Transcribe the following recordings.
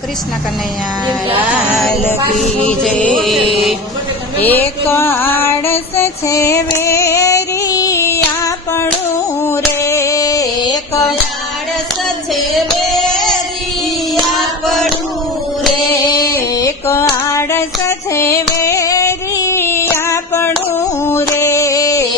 कृष्ण कन्हैया लाल की जय। एक आड़स छे वेरी आपणुं रे, एक आड़स छे वेरी आपणुं रे, एक आड़स छे वेरी आपणुं रे,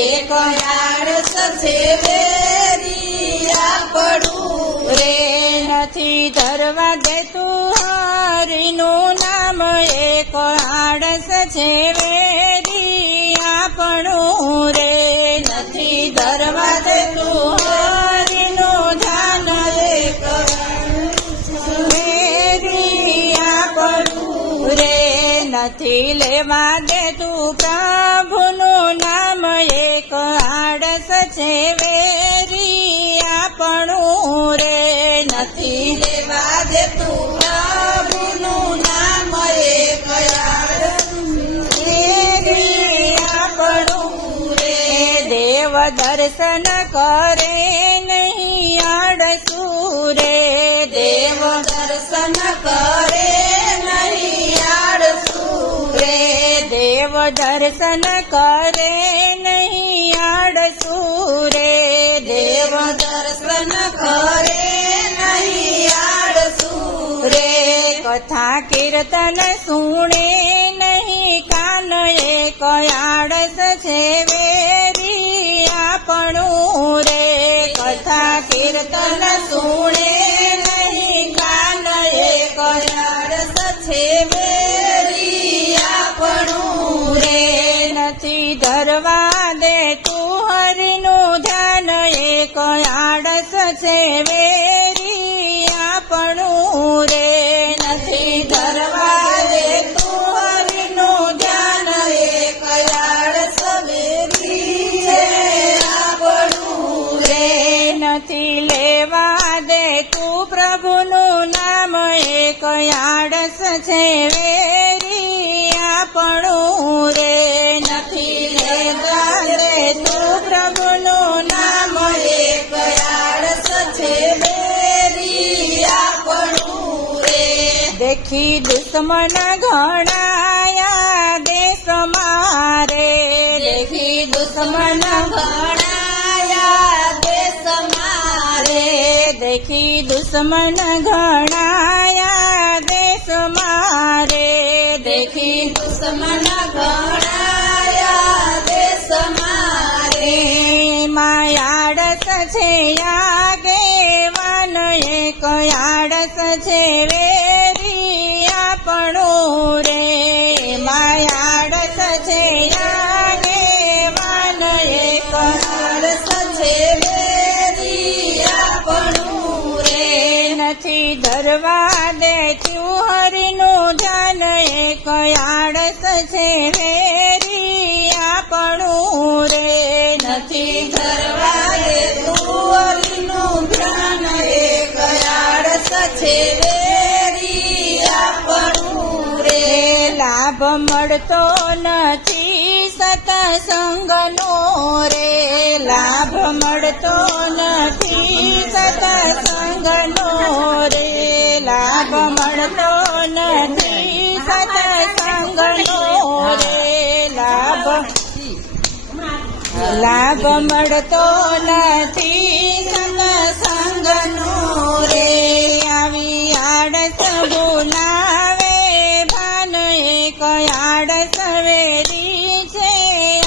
एक आड़स छे वेरी आपणुं रे। नथी धरवा देतुं हरिनुं नाम, एक आड़स छे वेरी आपणुं रे। नथी धरवा देतुं हरिनुं ध्यान, एक वेरी आपणुं रे। नथी लेवा देतुं प्रभुनुं नाम, एक आड़स छे वेरी आपणुं रे। नथी लेवा देतुं प्रभुनुं नाम, एक आड़स वेरी आपणुं रे। देव दर्शन करे नहीं आड़सू रे, देव दर्शन करे नहीं आड़सू रे, देव दर्शन करे नहीं आड़सू रे, देव दर्शन करे नहीं आड़सू रे। कथा कीर्तन सुने नहीं कान, एक आड़स छे वेरी आपणुं रे। कथा कीर्तन सुने नहीं कान, एक आड़स छे वेरी आपणुं रे। नथी धरवा देतुं हरिनुं ध्यान, एक आड़स छे वेरी आपणुं रे। नथी धरवा देतुं हरिनुं ध्यान, एक आड़स वेरी आपणुं रे। नथी लेवा देतुं प्रभुनुं नाम, एक आड़स छे वेरी आपणुं रे। नथी लेवा देतुं प्रभुनुं नाम, एक आड़स छे वेरी आपणुं रे। देखी दुश्मन घणाया देश मारे, देखी दुश्मन घणाया देश मारे, देखी दुश्मन घणाया देश मारे, देखी दुश्मन घणाया देश मारे। आड़स छे आगेवान, एक आड़स छे वेरी आपणुं रे। आड़स छे आगेवान, एक आड़स छे वेरी आपणुं रे। नथी धरवा देतुं हरिनुं ध्यान, एक आड़स छे वेरी आपणुं रे। नथी धरवा देतुं हरिनुं ध्यान, एक आड़स छे वेरी आपणुं रे। लाभ मळतो नथी सत्संगनो रे, लाभ मळतो नथी सत्संगनो रे, लाभ मळतो नथी सत्संगनो रे। लाभ मळतो नथी सत्संगनो रे। आवी आड़स बोलावे भान, एक आड़स वेरी छे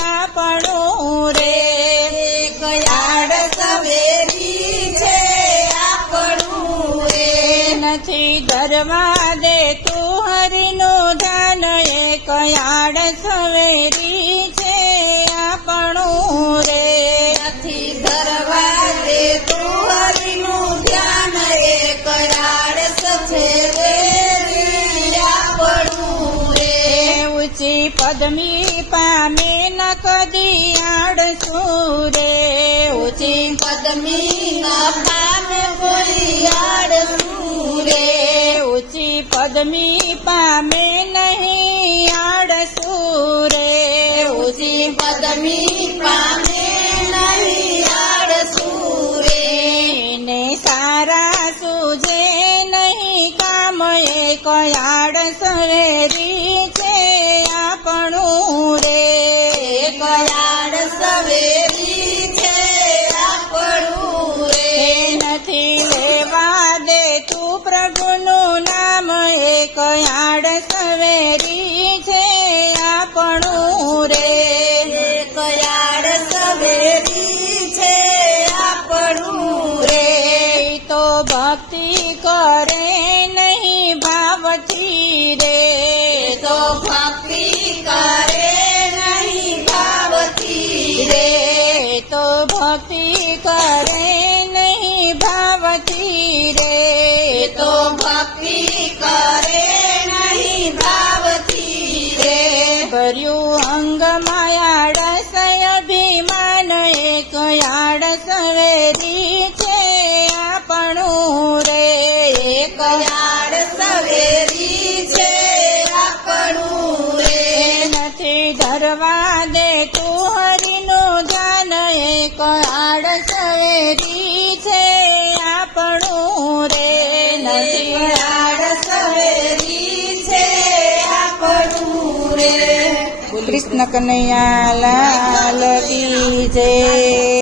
आपणुं रे, एक आड़स वेरी छे आपणुं रे। नथी धरवा देतुं हरिनुं ध्यान, एक आड़स वेरी छे आपणुं रे। नथी धरवा देतुं हरिनुं ध्यान, एक आड़स छे वेरी आपणुं रे। ऊंची पदमी पामे न कदी आड़सू रे, ऊंची पदमी न पामे कोई आड़सू रे, ऊंची पदमी पामे नहीं आड़सू रे, ऊंची पदमी पामे नहीं आड़सू रे। ने सारा सूझे नहीं काम, એક આળસ વેરી છે આપણું રે. એક આળસ વેરી છે આપણું રે. નથી લેવા દે તું પ્રભુનું નામ, એક આળસ વેરી છે આપણું રે. એક આળસ વેરી છે આપણું રે. રે તો ભક્તિ કરે નહીં ભાવથી રે. તો ભક્તિ કરે નહીં ભાવથી રે. રે તો ભક્તિ કરે નહીં ભાવથી રે. તો ભક્તિ કરે નહીં ભાવથી રે. ભર્યું અંગમાં આળસ અભિમાન, એક આળસ વેરી છે આપણું રે. એક આળસ વેરી છે આપણું રે. નથી ધરવા દે તું હરિનું ધ્યાન, એક આળસ વેરી છે આપણું રે. નથી આળસ વેરી છે આપણું રે. કૃષ્ણ કનૈયા લાલ કી જય.